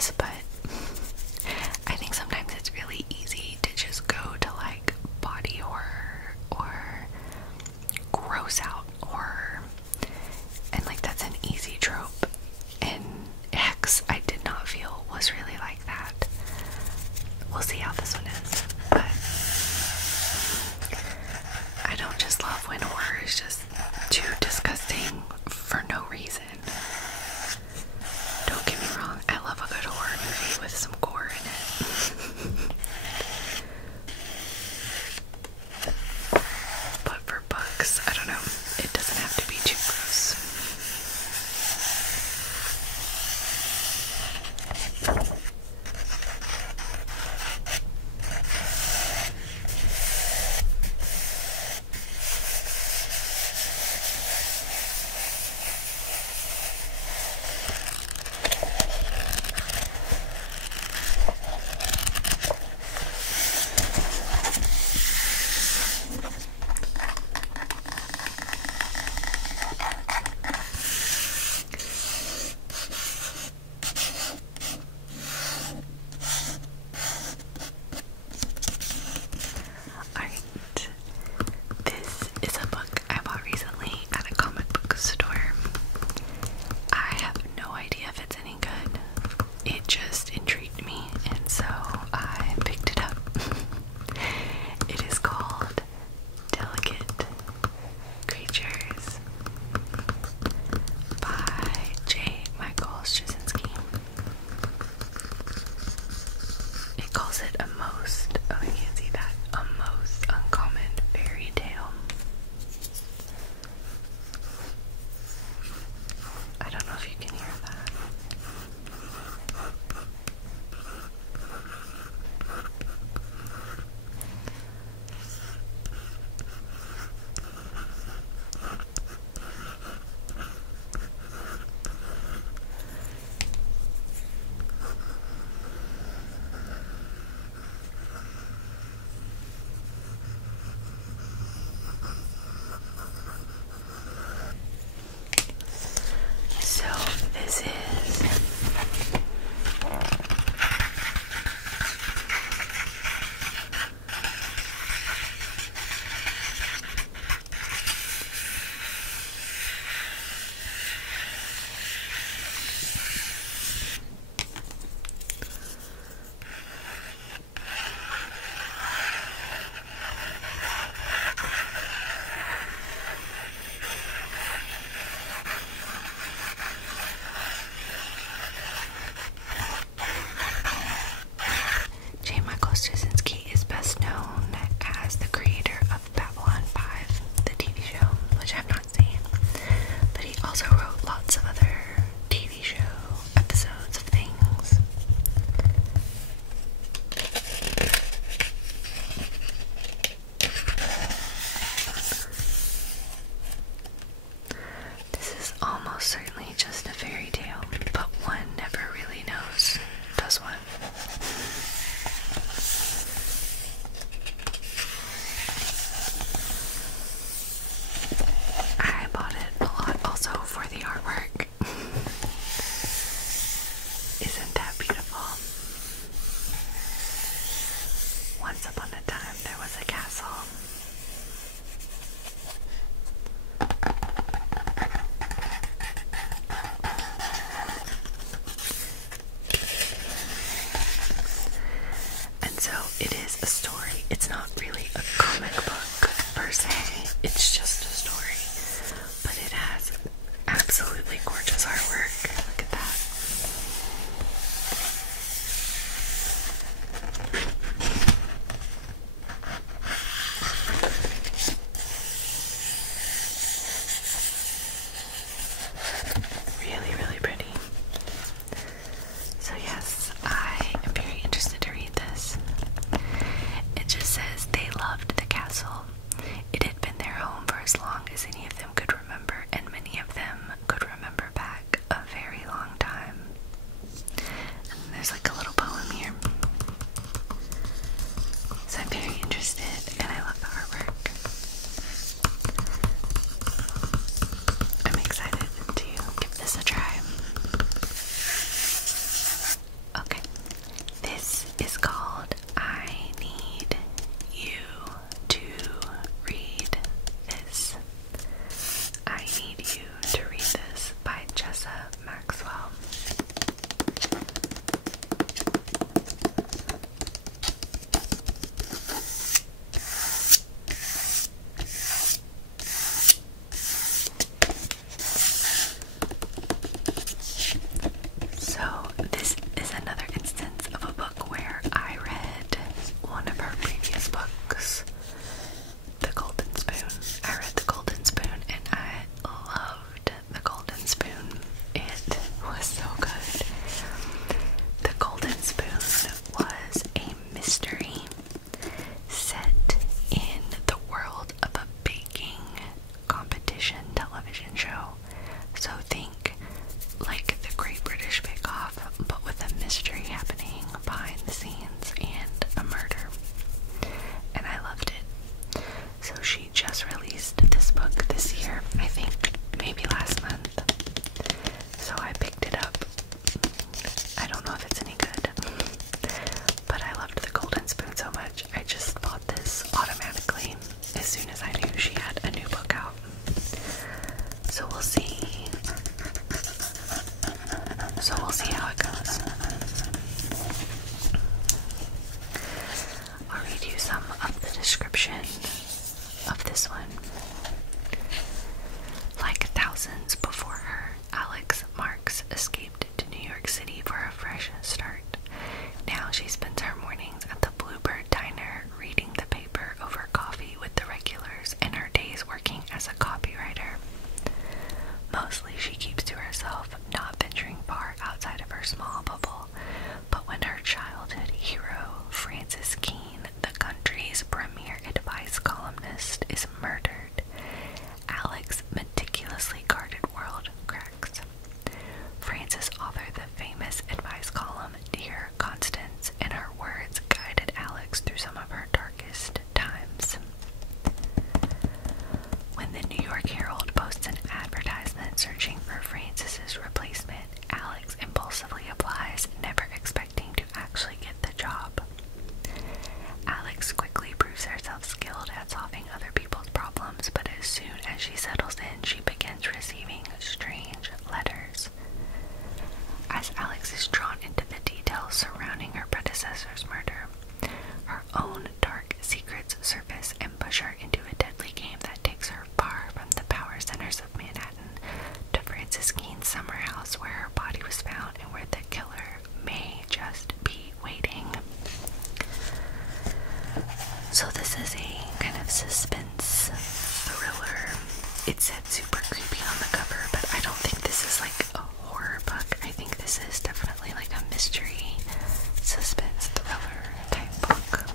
this, but I think sometimes it's really easy to just go to like body horror or gross out horror, and like that's an easy trope, and X I did not feel was really like that. We'll see how this one is, but I don't just love when horror is just too disgusting for no reason. Don't get me wrong, I love a good horror movie with some gore in it. But for books, I don't know, it doesn't have to be too gross. Mostly she keeps to herself, not venturing far outside of her small bubble. But when her childhood hero, Frances Keene, the country's premier advice columnist, is murdered, Alex's meticulously guarded world cracks. Frances authored the famous advice column Dear Constance, and her words guided Alex through some of her darkest times. When the New York Herald posts an advertisement searching for Frances's replacement, Alex impulsively applies, never expecting to actually get the job. Alex quickly proves herself skilled at solving other people's problems, but as soon as she settles in, she begins receiving strange letters. As Alex is drawn into the details surrounding her predecessor's murder, her own dark secrets surface and push her into a deadly game that takes her far from the power centers of Manhattan to Frances Keene's summer house where her body was found and where the killer may just be waiting. So this is a kind of suspense thriller. It said super creepy on the cover, but I don't think this is like a horror book. I think this is definitely like a mystery, suspense thriller type book.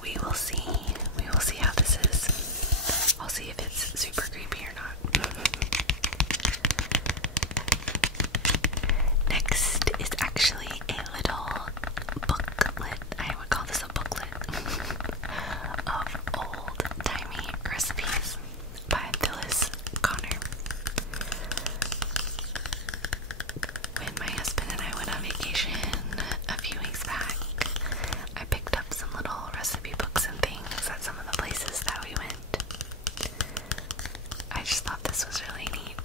We will see how this is. I'll see if it's super creepy or not. Next is actually a little booklet. I would call this a booklet of old-timey recipes by Phyllis Connor. When my husband and I went on vacation a few weeks back, I picked up some little recipe books and things at some of the places that we went. I just thought this was really neat.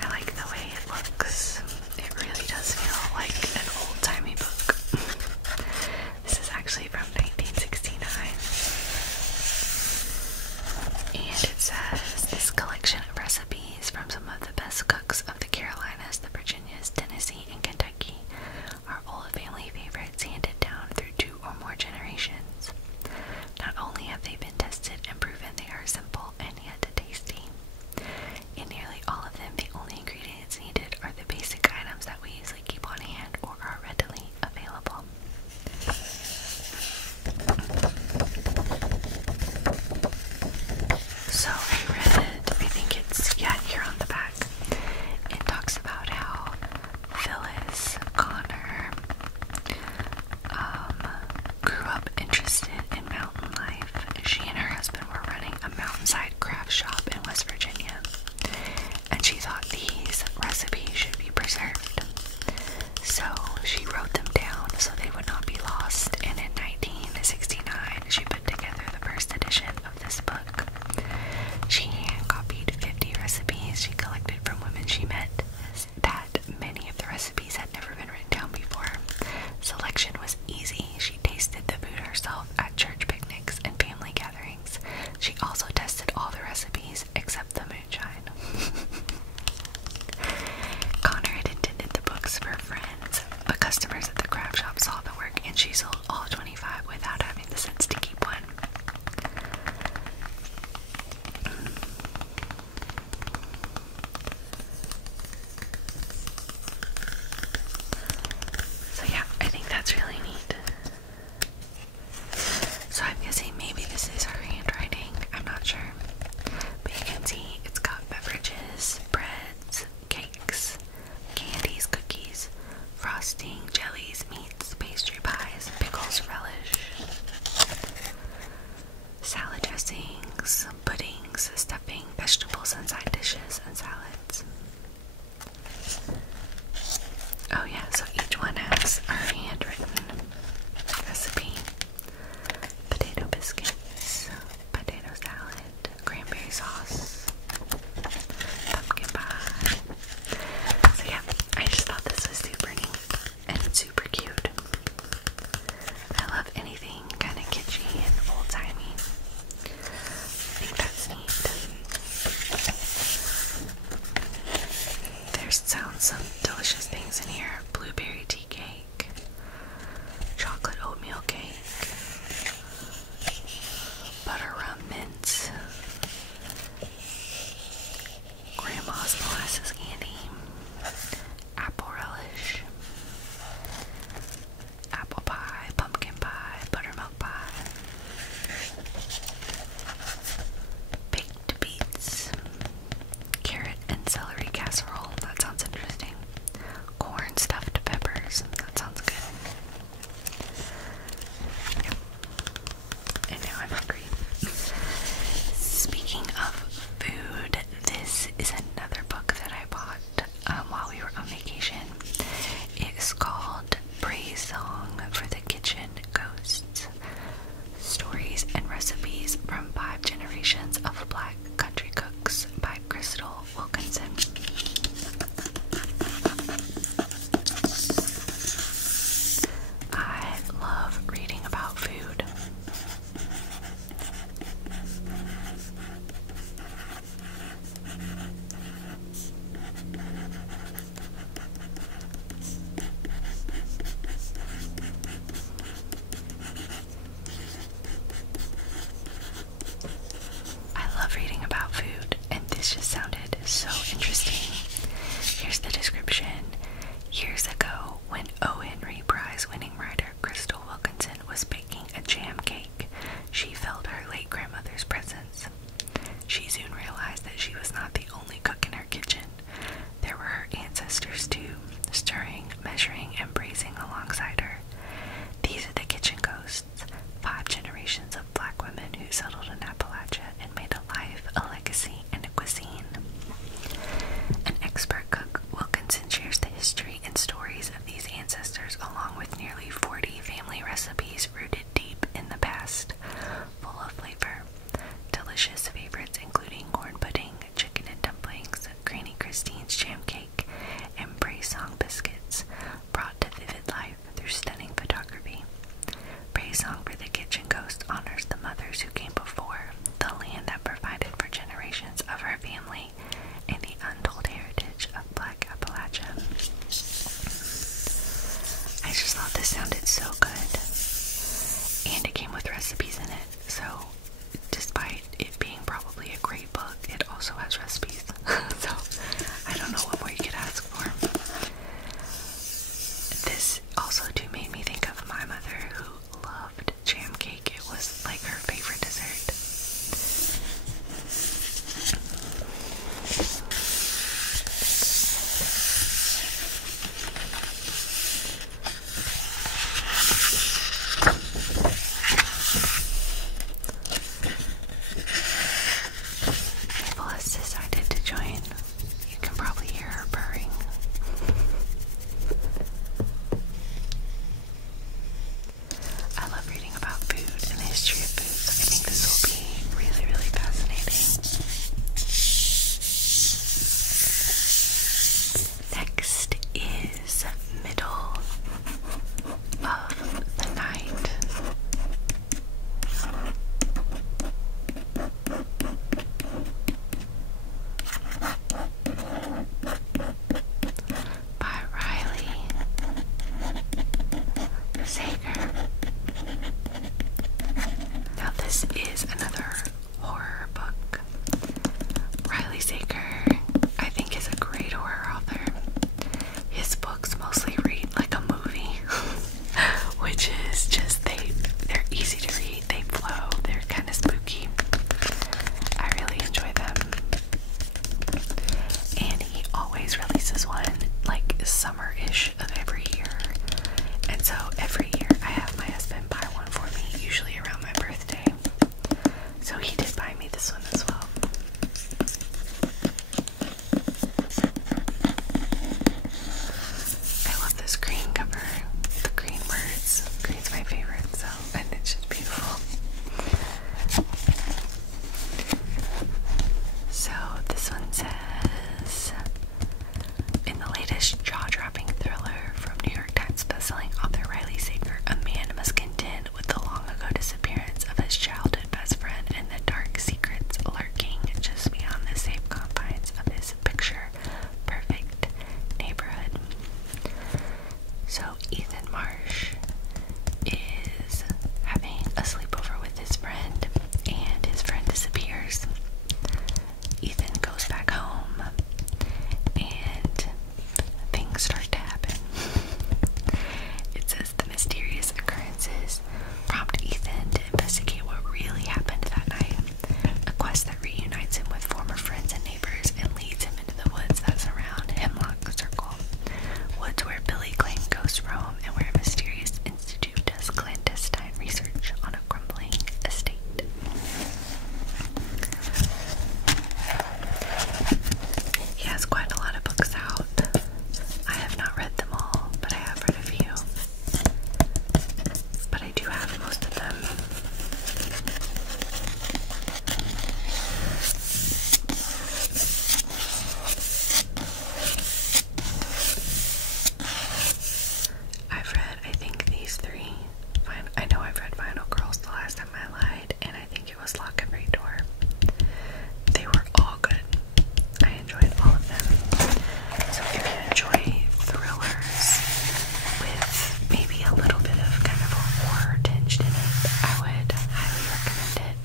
I like the way it looks. It really does feel like an old-timey book. This is actually from 1969. And it says, this collection of recipes from some of the best cooks of the Carolinas, the Virginias, Tennessee, and Kentucky are old family favorites handed down through 2 or more generations. Not only have they been tested and proven they are simple and yet tasty, in nearly all of them the only ingredients needed are the basic items that we usually keep on hand or are readily available. So I read, I think it's, here on the back, it talks about how Phyllis Connor grew up interested in mountain life. She and her husband were running a mountainside craft shop in West Virginia, and she thought these recipes should be preserved. So she wrote them down so they would not be lost, and in 1969 she put together the first edition of this book. She hand-copied 50 recipes she collected from women she met, that many of the recipes had never been written down before. Selection was easy. She tasted the food herself at church picnics and family gatherings. She also tested all the meals and side dishes and salads. Oh yeah, so each one has our handwritten recipe. Potato biscuits, potato salad, cranberry sauce, pumpkin pie. So yeah, I just thought this was super neat and super cute. I love anything kind of kitschy and old-timey. I think that's neat. There sounds some delicious things in here. Blueberry tea cake, chocolate oatmeal cake, butter rum mints, grandma's molasses candy, apple relish, apple pie, pumpkin pie, buttermilk pie, baked beets, carrot and celery casserole. That sounds interesting. Corn stuffed peppers. That sounds good. Yep. And now I'm hungry. Speaking of food, this is another book that I bought while we were on vacation. It is called Praise Song for the Kitchen Ghosts. Stories and Recipes from 5 Generations of Black Country Cooks by Crystal Wilkinson. I love reading about food. I love reading about food, and this just sounded so interesting. Here's the description. Years ago, when O. Henry Prize-winning writer Crystal Wilkinson was baking a jam cake, she felt her late grandmother's presence. She soon realized that she was not the only cook in her kitchen. There were her ancestors too, stirring, measuring, and braising alongside her. These are the kitchen ghosts, 5 generations of black women who settled in Appalachia and made a life, a legacy, and a cuisine. An expert cook, Wilkinson shares the history and stories of these ancestors along with nearly 40 family recipes rooted deep in the past, full of flavor. Delicious favorites including corn pudding, chicken and dumplings, Granny Christine's jam cake, and Praise Song biscuits, brought to vivid life through stunning photography. Praise Song for the Kitchen Ghost honors the mothers who came before, the land that provided for generations of her family, and the untold heritage of Black Appalachia. I just thought this sounded so good, and it came with recipes in it, so despite it being probably a great book, it also has recipes. So I don't know what more you could ask for. This also too made me think of my mother, who loved jam cake. It was like her favorite dessert. Mabel has decided to join. You can probably hear her purring. I love reading about food and the history of food, so I think this will be really, really fascinating. Next is Middle of the Night. By Riley Sager. Now this is another horror book. Riley Sager, I think, is a great horror author. His books mostly read like a movie, which is just, they're easy to read, they flow, they're kind of spooky. I really enjoy them. And he always releases one like summer-ish of every year. And so every year I have my husband buy one for me, usually around my birthday. So he did buy me this one. almost lock every door. They were all good. I enjoyed all of them. So if you enjoy thrillers with maybe a little bit of kind of a horror tinge in it, I would highly recommend it.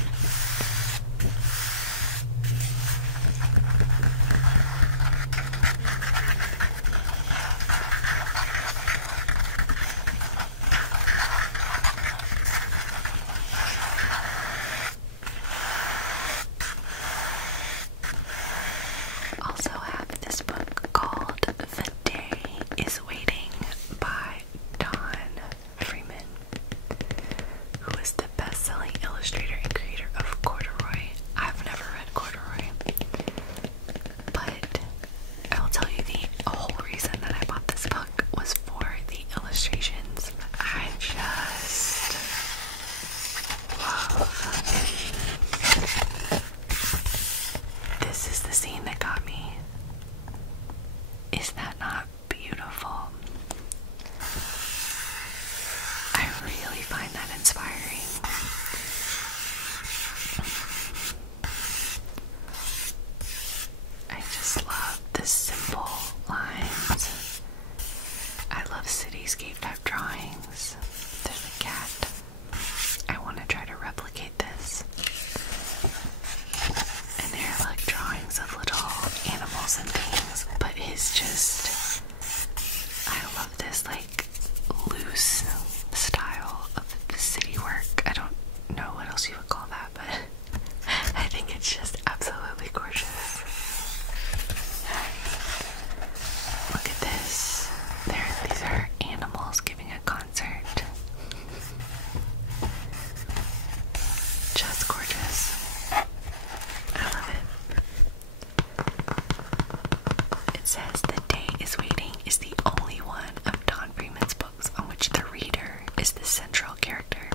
Also have this book called The Day is Waiting by Don Freeman, who is the best-selling illustrator and creator of Corduroy. I've never read Corduroy, but I will tell you the whole reason that I bought this book was for the illustrations. I just love. This is the scene that got me. Is that not beautiful? I really find that inspiring. I just love the simple lines. I love cityscape type drawings. There's a cat. I want to try to replicate this. And they're like drawings of little animals and things, but his just, I love this like loose style of city work. I don't know what else you would call that, but I think it's just absolutely gorgeous. Look at this. These are animals giving a concert. Just gorgeous. I love it. It says The Day is Waiting is the only one of Don Freeman's books on which the reader is the central character.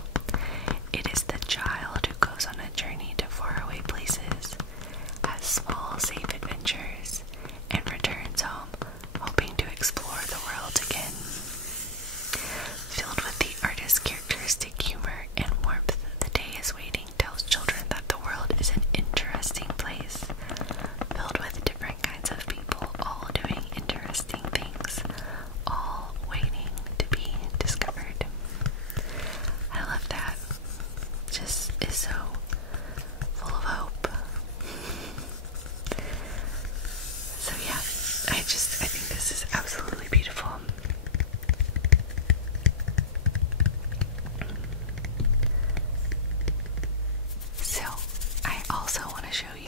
It is the child who goes on a journey to faraway places, has small, safe adventures, and returns home hoping to explore the world again. Filled with the artist's characteristic humor and warmth, The Day is Waiting tells children that the world is an interesting place, filled with different kinds of people, all doing interesting things, all waiting to be discovered. I love that. Just is so full of hope. So yeah, I think this is absolutely beautiful. So I also want to show you